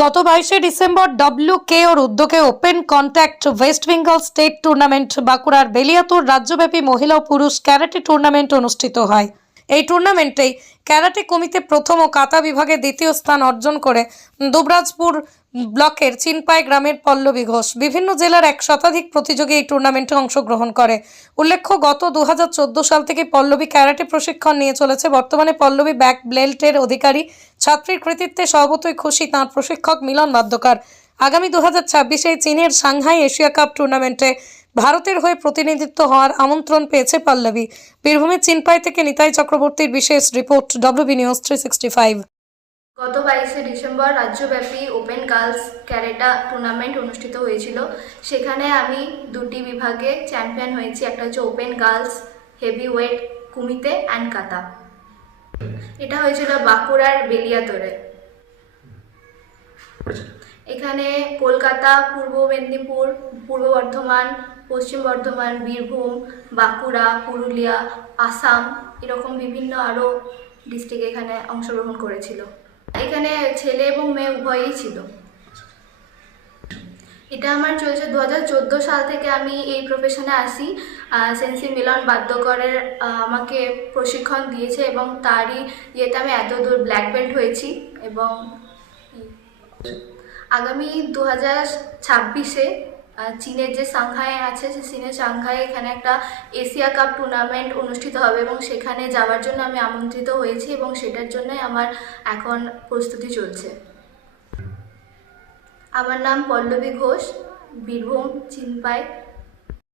গত বাইশে December W K ওর উদ্যোগে open contact West Bengal state tournament বাঁকুড়ার বেলিয়াতুর রাজ্যব্যাপী মহিলা ও পুরুষ ক্যারাটে টুর্নামেন্ট অনুষ্ঠিত হয়। এই টুর্নামেন্টেই ক্যারাটে কমিতে প্রথম ও কাতা বিভাগে দ্বিতীয় স্থান অর্জন করে দুবরাজপুর ব্লকের চিনপাই গ্রামের পল্লবী ঘোষ। বিভিন্ন জেলার এক শতাধিক প্রতিযোগী এই টুর্নামেন্টে অংশগ্রহণ করে। উল্লেখ্য, গত দু হাজার চোদ্দ সাল থেকে পল্লবী ক্যারাটে প্রশিক্ষণ নিয়ে চলেছে। বর্তমানে পল্লবী ব্যাক বেল্টের অধিকারী, ছাত্রীর কৃতিত্বে সর্বতই খুশি তাঁর প্রশিক্ষক মিলন বাদ্যকার। আগামী দু হাজার চীনের সাংহাই এশিয়া কাপ টুর্নামেন্টে ভারতের হয়ে প্রতিনিধিত্ব হওয়ার আমন্ত্রণ পেয়েছে পল্লবী। বীরভূমের চিনপাই থেকে নিতাই চক্রবর্তীর বিশেষ report WB news three sixty five গত বাইশে ডিসেম্বর রাজ্যব্যাপী ওপেন গার্লস ক্যারেটা টুর্নামেন্ট অনুষ্ঠিত হয়েছিল। সেখানে আমি দুটি বিভাগে চ্যাম্পিয়ন হয়েছি একটা হচ্ছে ওপেন গার্লস হেভি ওয়েট কুমিতে অ্যান্ড কাতা। এটা হয়েছিল বাঁকুড়ার বেলিয়াতরে। এখানে কলকাতা, পূর্ব মেদিনীপুর, পূর্ব বর্ধমান, পশ্চিম বর্ধমান, বীরভূম, বাঁকুড়া, পুরুলিয়া, আসাম এরকম বিভিন্ন আরও ডিস্ট্রিক্ট এখানে অংশগ্রহণ করেছিল। এখানে ছেলে এবং মেয়ে উভয়ই ছিল। এটা আমার চলছে দু হাজার চোদ্দ সাল থেকে আমি এই প্রফেশনে আসি। সেন্সি মিলন বাদ্যকরের আমাকে প্রশিক্ষণ দিয়েছে এবং তারই ইয়েতে আমি এত দূর ব্ল্যাক বেল্ট হয়েছি এবং আগামী দু হাজার ছাব্বিশে চীনের যে সাংহাই আছে, সে চীনের সাংহাই এখানে একটা এশিয়া কাপ টুর্নামেন্ট অনুষ্ঠিত হবে এবং সেখানে যাওয়ার জন্য আমি আমন্ত্রিত হয়েছি এবং সেটার জন্যই আমার এখন প্রস্তুতি চলছে। আমার নাম পল্লবী ঘোষ, বীরভূম, চিনপাই।